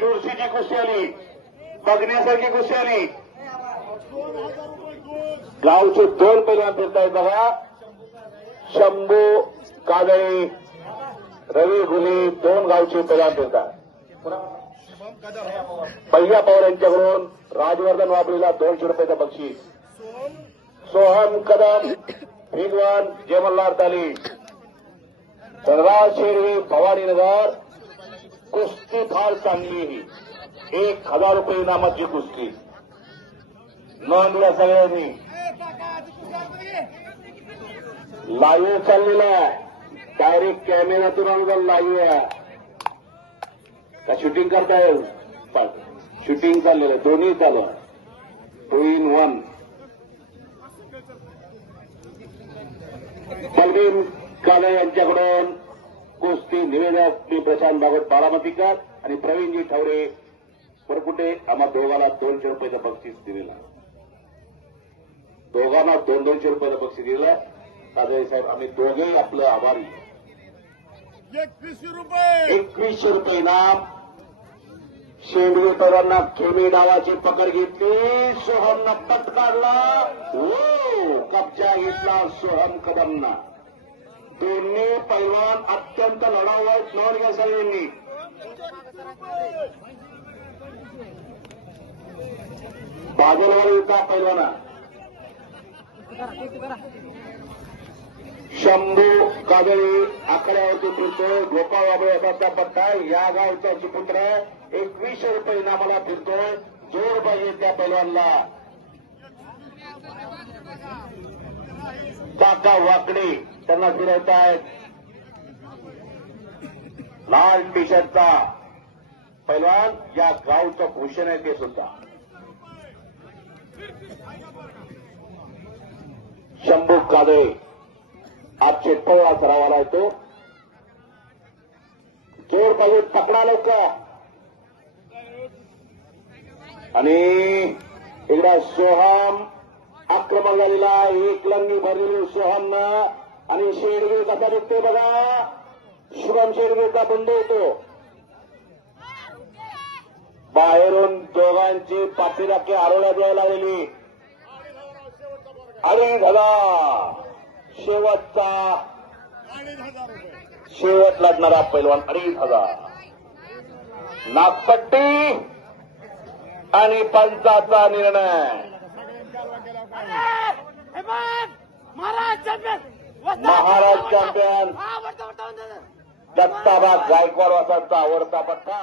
तुळशीची कुस्ती आली, बघण्यासारखी कुस्ती आली. गावचे 2 पैलवान फिरतायत बघा. शंभू कादळे, रवी घुले 2 गावचे पैलवान फिरतात. पहिल्या पवार यांच्याकडून राजवर्धन वाबळीला 200 रुपयाचं बक्षीस. सोहम कदम, भिगवान, जय मल्हार ताली, धनराज शेळवी, भवानीनगर. कुस्ती फार चांगली ही. 1000 रुपये इनामाची कुस्ती. नोंद घ्या सगळ्यांनी. लाईव्ह चाललेला आहे, डायरेक्ट कॅमेऱ्यातून अगोदर लाईव्ह आहे का शूटिंग करताय? शूटिंग चाललेलं आहे, दोन्ही चालू आहे. 2 in 1. बलबीर काळे यांच्याकडून कुस्ती. निवेदक मी प्रशांत भागवत बारामतीकर आणि प्रवीणजी ठवरे परकुटे. आम्हा दोघांना 200 रुपयाचं बक्षीस दिलेलं आहे. दोघांना 200 रुपयाचं बक्षीस दिलं. कादळे साहेब आम्ही दोघेही आपलं आभारी. 2100 रुपये इनाम. शेंडगे पैलवांना खेमी डावाची पकड घेतली. सोहमनं पट काढला. हो, कब्जा घेतला सोहम कदमना. दोन्ही पैलवान अत्यंत लढाऊ आहेत. नोंद घ्या सगळ्यांनी. बाजलवाडीचा पैलवाना शंभू कादळे आकड्यावरती फिरतोय. गोपाळ वाबळे असाचा पट्टा. या गावचा सुपुत्र 2100 रुपये इनामाला फिरतोय. जोड पाहिजे त्या पैलवानला. काका वाकडे त्यांना फिरवत आहेत. लाल टी शर्टचा पैलवान या गावचं भूषण आहे ते सुद्धा. शंभू कादळे आज शेतपळा सरावाला येतो. जोर पाहिजे, पकडा लवकर. आणि एकदा सोहम आक्रमण झालेला. 1 लंगी भरलेली सोहमनं. आणि शेडगे कसा दिसते बघा. शुभम शेडगेचा बंद होतो. बाहेरून दोघांची पाठीराखी आरोळ्या द्यायला लागलेली. आणि झाला शेवट लागणारा पैलवान 2500. नागपट्टी आणि पंचाचा निर्णय. महाराज चॅम्पियन दत्ताबा गायकवाड वासाचा आवडता पट्टा.